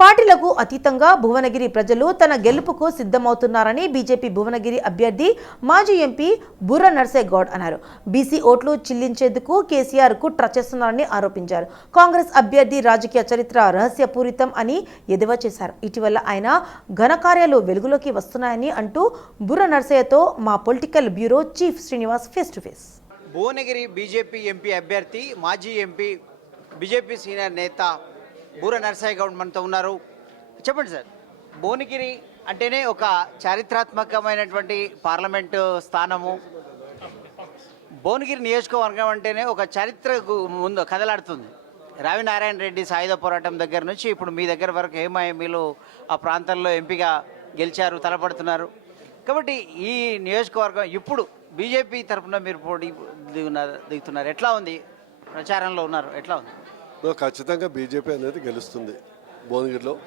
పార్టీలకు అతీతంగా భువనగిరి ప్రజలు తన గెలుపుకు సిద్ధమవుతున్నారని బీజేపీ భువనగిరి అభ్యర్థి మాజీ ఎంపీ బుర్ర నర్సేగౌడ్ అన్నారు. బీసీ ఓట్లు చిల్లించేందుకు కేసీఆర్ కుట్ర చేస్తున్నారని ఆరోపించారు. కాంగ్రెస్ అభ్యర్థి రాజకీయ చరిత్ర రహస్యపూరితం అని ఎదవ చేశారు. ఇటీవల ఆయన ఘనకార్యాలు వెలుగులోకి వస్తున్నాయని అంటూ బుర్ర నర్సయ్యతో మా political bureau chief Srinivas face to face. Bhuvanagiri BJP MP అభ్యర్థి మాజీ ఎంపీ బీజేపీ సీనియర్ నేత బూర నరసాయి గౌడ్ మనతో ఉన్నారు. చెప్పండి సార్. భువనగిరి అంటేనే ఒక చారిత్రాత్మకమైనటువంటి పార్లమెంటు స్థానము. భువనగిరి నియోజకవర్గం అంటేనే ఒక చరిత్ర ముందు కదలాడుతుంది. రావినారాయణ రెడ్డి సాయుధ పోరాటం దగ్గర నుంచి ఇప్పుడు మీ దగ్గర వరకు హేమాయమీలు ఆ ప్రాంతంలో ఎంపీగా గెలిచారు తలపడుతున్నారు. కాబట్టి ఈ నియోజకవర్గం ఇప్పుడు బీజేపీ తరఫున మీరు పోటీ దిగున్నారు దిగుతున్నారు. ఎట్లా ఉంది? ప్రచారంలో ఉన్నారు. ఎట్లా ఉంది? ఖచ్చితంగా బీజేపీ అనేది గెలుస్తుంది భువనగిరిలో.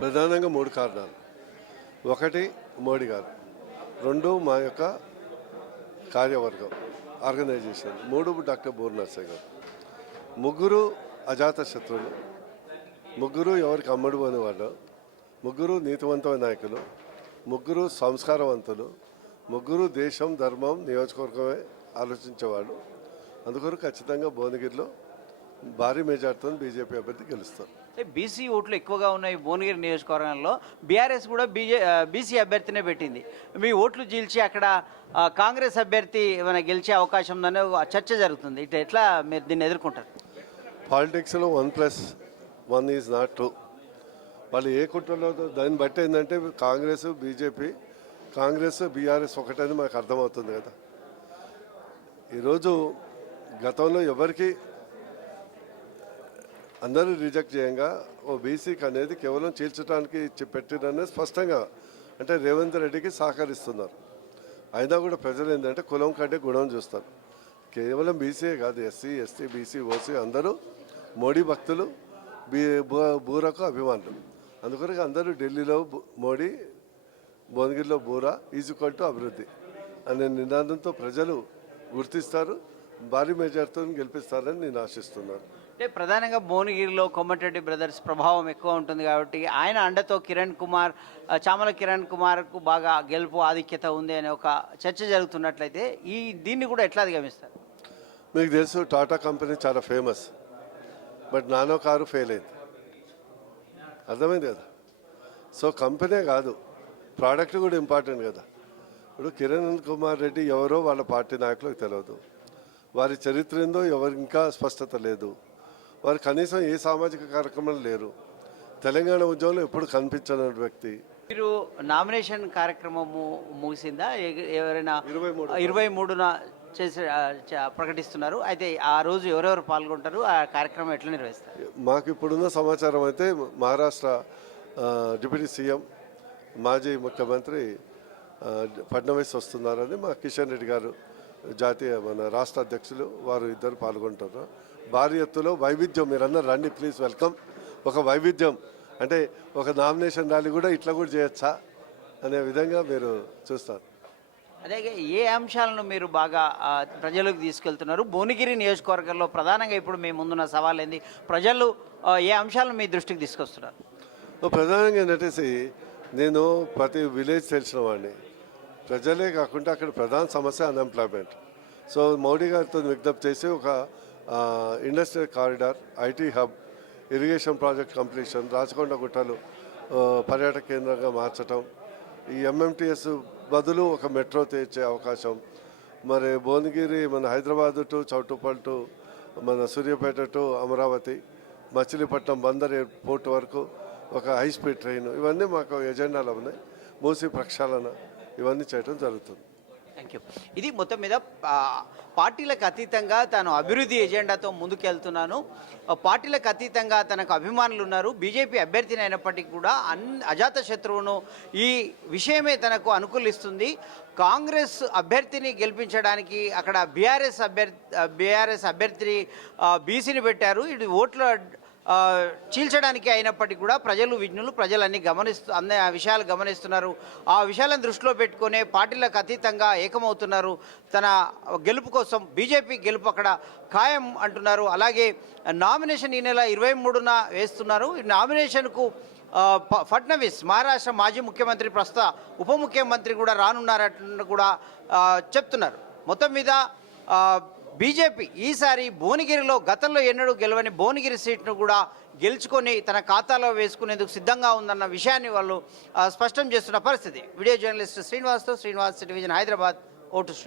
ప్రధానంగా మూడు కారణాలు. ఒకటి మోడీ గారు. రెండు మా యొక్క కార్యవర్గం ఆర్గనైజేషన్. మూడు డాక్టర్ బోర్ గారు. ముగ్గురు అజాత శత్రువులు. ముగ్గురు ఎవరికి అమ్మడు అనేవాళ్ళు ముగ్గురు నీతివంతమైన నాయకులు. ముగ్గురు సంస్కారవంతులు. ముగ్గురు దేశం ధర్మం నియోజకవర్గమే ఆలోచించేవాళ్ళు. అందుకొరకు ఖచ్చితంగా భువనగిరిలో భారీ మెజార్టీతో బీజేపీ అభ్యర్థి గెలుస్తారు. బీసీ ఓట్లు ఎక్కువగా ఉన్నాయి భువనగిరి నియోజకవర్గంలో. బీఆర్ఎస్ కూడా బీజే బీసీ అభ్యర్థినే పెట్టింది. మీ ఓట్లు చీల్చి అక్కడ కాంగ్రెస్ అభ్యర్థి ఏమైనా గెలిచే అవకాశం ఉందనే చర్చ జరుగుతుంది. ఇట్లా ఎట్లా మీరు దీన్ని ఎదుర్కొంటారు? పాలిటిక్స్లో one plus one is not two. వాళ్ళు ఏ కుట్రలో దాన్ని బట్టి ఏంటంటే కాంగ్రెస్ బీజేపీ కాంగ్రెస్ బీఆర్ఎస్ ఒకటని మాకు అర్థమవుతుంది కదా. ఈరోజు గతంలో ఎవరికి అందరూ రిజెక్ట్ చేయంగా. ఓ బీసీకి అనేది కేవలం చీల్చడానికి పెట్టిననే స్పష్టంగా అంటే రేవంత్ రెడ్డికి సహకరిస్తున్నారు. అయినా కూడా ప్రజలు ఏంటంటే కులం కంటే గుణం చూస్తారు. కేవలం బీసీఏ కాదు ఎస్సీ ఎస్టీ బీసీ ఓసీ అందరూ మోడీ భక్తులు బీ బూరకు అభిమానులు. అందుకొరకు అందరూ ఢిల్లీలో మోడీ భువనగిరిలో బూరా ఈజుకల్ టు అభివృద్ధి అనే నినాదంతో ప్రజలు గుర్తిస్తారు భారీ మెజార్టీతో గెలిపిస్తారని నేను ఆశిస్తున్నాను. అంటే ప్రధానంగా భువనగిరిలో కొమ్మటిరెడ్డి బ్రదర్స్ ప్రభావం ఎక్కువ ఉంటుంది కాబట్టి ఆయన అండతో కిరణ్ కుమార్ చామల కిరణ్ కుమార్కు బాగా గెలుపు ఆధిక్యత ఉంది అనే ఒక చర్చ జరుగుతున్నట్లయితే ఈ దీన్ని కూడా ఎట్లా అధిగమిస్తారు? మీకు తెలుసు టాటా కంపెనీ చాలా famous but Nano car fail అయింది. అర్థమైంది కదా? సో కంపెనీ కాదు ప్రోడక్ట్ కూడా ఇంపార్టెంట్ కదా. ఇప్పుడు కిరణ్ కుమార్ రెడ్డి ఎవరో వాళ్ళ పార్టీ నాయకులకు తెలియదు వారి చరిత్ర ఏందో ఎవరికి ఇంకా స్పష్టత లేదు. వారు కనీసం ఏ సామాజిక కార్యక్రమాలు లేరు. తెలంగాణ ఉద్యమంలో ఎప్పుడు కనిపించని వ్యక్తి. మీరు నామినేషన్ కార్యక్రమము ముగిసిందా? ఎవరైనా ఇరవై మూడు. ఇరవై మూడున చేసి ప్రకటిస్తున్నారు. అయితే ఆ రోజు ఎవరెవరు పాల్గొంటారు? ఆ కార్యక్రమం ఎట్లా నిర్వహిస్తారు? మాకు ఇప్పుడున్న సమాచారం అయితే మహారాష్ట్ర డిప్యూటీ సీఎం మాజీ ముఖ్యమంత్రి ఫడ్నవీస్ వస్తున్నారని మా కిషన్ రెడ్డి గారు జాతీయ మన రాష్ట్ర అధ్యక్షులు వారు ఇద్దరు పాల్గొంటారు. భారీ ఎత్తులో వైవిధ్యం. మీరందరూ రండి ప్లీజ్ వెల్కమ్. ఒక వైవిధ్యం. అంటే ఒక నామినేషన్ ర్యాలీ కూడా ఇట్లా కూడా చేయొచ్చా అనే విధంగా మీరు చూస్తారు. అదే ఏ అంశాలను మీరు బాగా ప్రజలకు తీసుకెళ్తున్నారు? భువనగిరి నియోజకవర్గంలో ప్రధానంగా ఇప్పుడు మీ ముందున్న సవాల్ ఏంది ప్రజలు ఏ అంశాలను మీ దృష్టికి తీసుకొస్తున్నారు? ప్రధానంగా ఏంటంటే నేను ప్రతి విలేజ్ తెలిసిన వాడిని. ప్రజలే కాకుండా అక్కడ ప్రధాన సమస్య అన్ఎంప్లాయ్మెంట్. సో మోడీ గారితో విజ్ఞప్తి చేసి ఒక industrial corridor IT hub irrigation project completion Rachakonda గుట్టలు పర్యాటక కేంద్రంగా మార్చటం ఈ ఎంఎంటీఎస్ బదులు ఒక మెట్రో తెచ్చే అవకాశం మరి భువనగిరి మన హైదరాబాద్ టు చౌటుపల్ టు మన సూర్యాపేట టు అమరావతి మచిలీపట్నం బందర్ ఎయిర్పోర్ట్ వరకు ఒక హై స్పీడ్ ట్రైన్ ఇవన్నీ మాకు ఎజెండాలో ఉన్నాయి మూసి ప్రక్షాళన ఇవన్నీ చేయడం జరుగుతుంది. థ్యాంక్ యూ ఇది మొత్తం మీద పార్టీలకు అతీతంగా తాను అభివృద్ధి ఎజెండాతో ముందుకెళ్తున్నాను. పార్టీలకు అతీతంగా తనకు అభిమానులు ఉన్నారు బీజేపీ అభ్యర్థిని అయినప్పటికీ కూడా అన్ అజాత శత్రువును ఈ విషయమే తనకు అనుకూలిస్తుంది. కాంగ్రెస్ అభ్యర్థిని గెలిపించడానికి అక్కడ బీఆర్ఎస్ అభ్యర్థి బీఆర్ఎస్ అభ్యర్థిని బీసీని పెట్టారు. ఇది ఓట్ల చీల్చడానికి అయినప్పటికీ కూడా ప్రజలు విజ్ఞులు ప్రజలన్నీ గమనిస్తూ అన్ని ఆ విషయాలు గమనిస్తున్నారు. ఆ విషయాలను దృష్టిలో పెట్టుకునే పార్టీలకు అతీతంగా ఏకమవుతున్నారు. తన గెలుపు కోసం బీజేపీ గెలుపు అక్కడ ఖాయం అంటున్నారు. అలాగే నామినేషన్ ఈ నెల ఇరవై మూడున వేస్తున్నారు. ఈ నామినేషన్కు ఫడ్నవీస్ మహారాష్ట్ర మాజీ ముఖ్యమంత్రి ప్రస్తుత ఉప ముఖ్యమంత్రి కూడా రానున్నారట కూడా చెప్తున్నారు. మొత్తం మీద బీజేపీ ఈసారి భువనగిరిలో గతంలో ఎన్నడూ గెలవని భువనగిరి సీట్ను కూడా గెలుచుకొని తన ఖాతాలో వేసుకునేందుకు సిద్ధంగా ఉందన్న విషయాన్ని వాళ్ళు స్పష్టం చేస్తున్న పరిస్థితి. వీడియో జర్నలిస్ట్ శ్రీనివాస్తో శ్రీనివాస్ టెలివిజన్ హైదరాబాద్ ఓటు శ్రీ.